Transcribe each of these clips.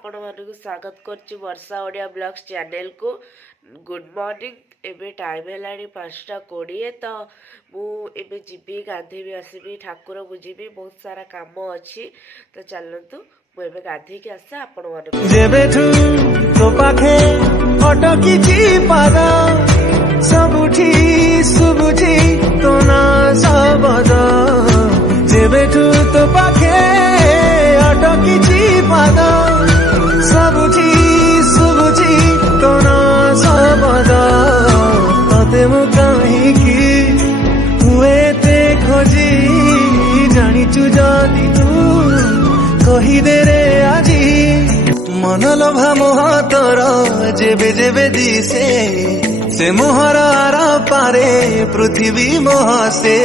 आपण मानक स्वागत करछि वर्षा ओडिया ब्लॉग्स चैनल को। Good morning. एबे टाइम है 5:20 तो मु एबे जीवी गाधेबी आसबि ठाकुर बुझीबी बहुत सारा काम अच्छी तो चलतु मु एबे गाधे के आसे आपण मानक जेबेठू तो पाखे अटकी पादा सबुठी सुबुठी तो ना सबद जेबेठू तो पाखे अटकी पादा सबुठी सुबुठी तो ना सबद तते मु काहीकि हुए ते खोजी जानिचु जदि तू कही दे रे आजी मन लोभा मोह तोर जेबे जेबे दिसे से मोहर आर पारे पृथ्वी मोह से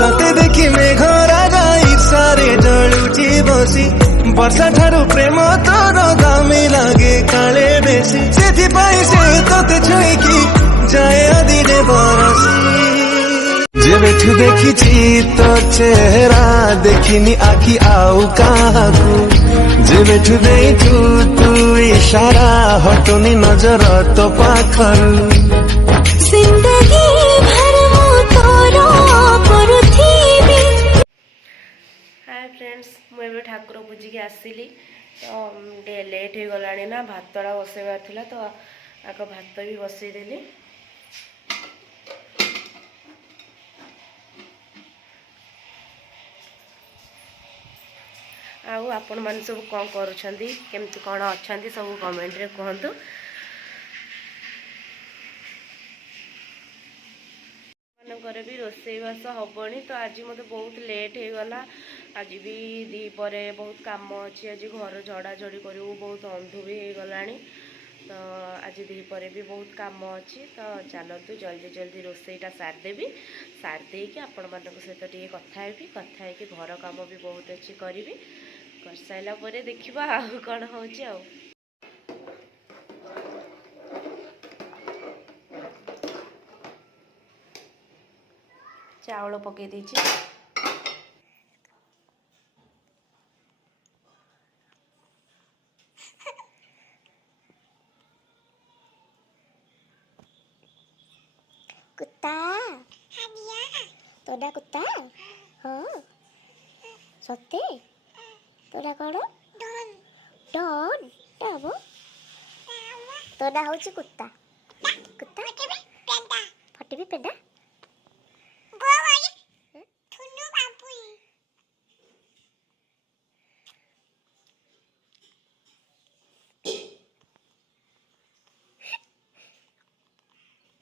तते देखी मेघरा जाई सारे जलुठी बसी वर्षा ठारू प्रेम तोर दामी लागे काले बेसी से तोते छुईकी जाए अदिने बरसी जेबेठू देखी तो चेहरा देखिनी आखि आउ काहाकू जेबेठू देखू तू इशारा हटुनी नजर तो पाखरू जिंदगी भर मु तोरो करूथीबी। हाय फ्रेंड्स मुझे ठाकुर पूजी के आसिली तो लेट हो गला ना भातटा बसैबार थिला तो आग भात भी बसईदेली। आउ आपण माने सब कौन करुछंदी केमती कौन अच्छंदी सब कमेंट रे कहंतु। मानकर भी रोसईबास हबनी तो आज मत बहुत लेट हो गला। आज भी दीपरे बहुत काम अच्छी आज घर झड़ाझड़ी करूँ बहुत अंधु भी हो गला तो आज दीपरे भी बहुत काम अच्छी तो चलतु जल्दी जल्दी रोसईटा सारदेवी सारदे कि आपण मानक सहित टे कथा हेबी कथा है कि घर काम भी बहुत अच्छी करी कर साइला परे देखिबा कौन होची आ चावल पके दीची कुत्ता तोड़ा कुत्ता हाँ सत्य तोड़ा कौन डॉन डॉन डाबो तोड़ा होची कुत्ता कुत्ता फटी भी पेडा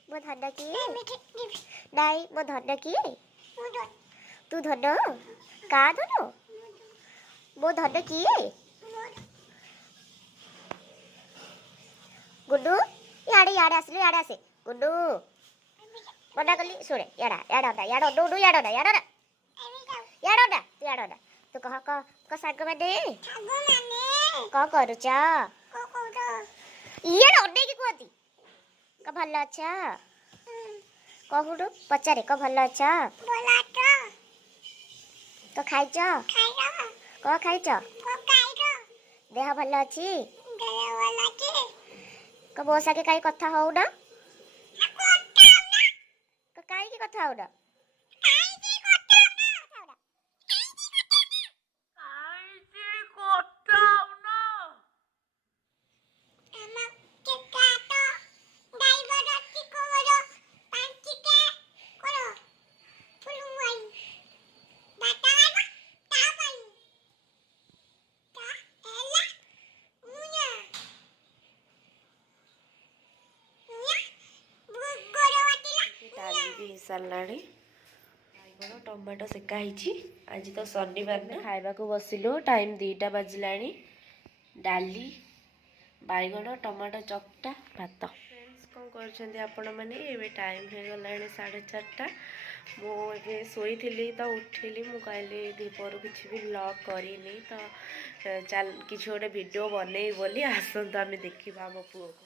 मो धन्ना की नहीं मो धन्ना की तू धन का धन मो धन की गुड्डू याडे याडे आसले याडे आसे गुड्डू मना कली सुने याडा याडा याडा डोडू याडा याडा याडा तू याडा तू कह साग माने क करूचा ये ओडे की कहती क भल अच्छा कहूडू पचारे क भल अच्छा तो खाइच क खाइच देह भल अच्छी क बो सागे काई कथा हो ना काई की कथा हो ना सारे टमाटो सेकाही आज तो शनिवार ना खावा को बसिलु टाइम 2टा बाजिलानी डाली बैगण टमाटो चकटा भात କ'ଣ କରୁଛନ୍ତି ଆପଣମାନେ? ଏବେ ଟାଇମ୍ ହେଇଗଲାଣି 4:30। ମୁଁ ଏବେ ଶୋଇଥିଲି ତ ଉଠିଲି। ମୁଁ କହିଲି ଦ୍ୱିପହରୁ କିଛି ବି ବ୍ଲଗ୍ କରିନି ତ କିଛି ଗୋଟେ ଭିଡ଼ିଓ ବନେଇବି ବୋଲି। ଆସନ୍ତୁ ଆମେ ଦେଖିବା ଆମ ପୁଅକୁ।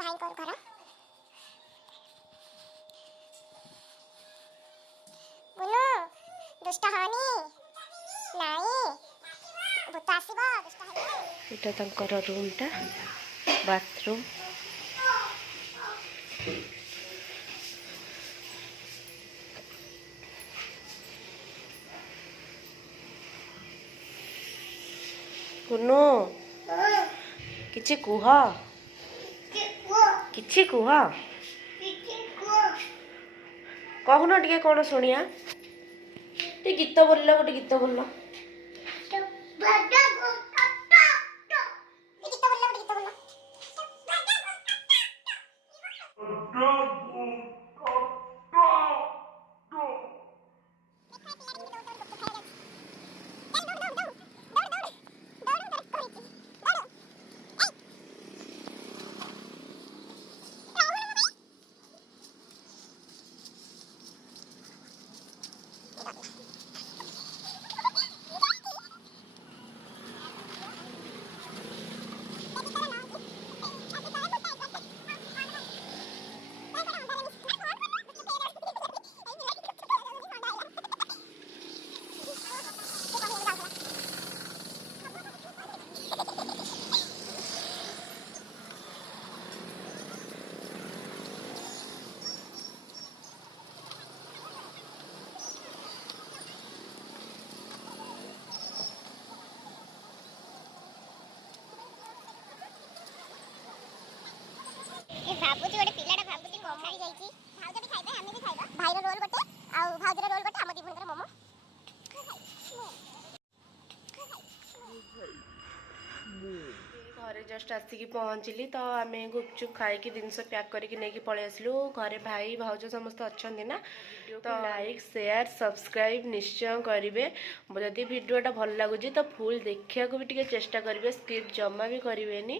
ଭାଇଙ୍କର ଘର। ବୁନୁ ଦୁଷ୍ଟ ହନି ନାଇଁ, ଭୂତ ଆସିବ ଦୁଷ୍ଟ ହେଲେ। ଏଇଟା ତାଙ୍କର ରୁମ୍ଟା, ବାଥରୁମ୍। କୁନୁ କିଛି କୁହ, କିଛି କୁହ, କହୁନ ଟିକେ କ'ଣ ଶୁଣିଆ। ଟିକେ ଗୀତ ବୋଲିଲ, ଗୋଟେ ଗୀତ ବୋଲିଲ। ଭାବୁଛି ଗୋଟେ ପିଲାଟା ଭାବୁଛି କଣ ଖାଇ ଯାଇଛି। ଭାଉଜ ବି ଖାଇବେ, ଆମେ ବି ଖାଇବା। ଭାଇର ରୋଲ ଗୋଟେ ଆଉ ଭାଉଜର ରୋଲ ଗୋଟେ, ଆମ ଦି ଭଉଣୀଙ୍କର ମୋମୋ। ଘରେ ଜଷ୍ଟ ଆସିକି ପହଞ୍ଚିଲି ତ ଆମେ ଗୁପଚୁପ୍ ଖାଇକି ଜିନିଷ ପ୍ୟାକ୍ କରିକି ନେଇକି ପଳେଇ ଆସିଲୁ। ଘରେ ଭାଇ ଭାଉଜ ସମସ୍ତେ ଅଛନ୍ତି ନା, ତ ଲାଇକ୍ ସେୟାର ସବସ୍କ୍ରାଇବ୍ ନିଶ୍ଚୟ କରିବେ। ଯଦି ଭିଡ଼ିଓଟା ଭଲ ଲାଗୁଛି ତ ଫୁଲ୍ ଦେଖିବାକୁ ବି ଟିକେ ଚେଷ୍ଟା କରିବେ, ସ୍କିପ୍ ଜମା ବି କରିବେନି।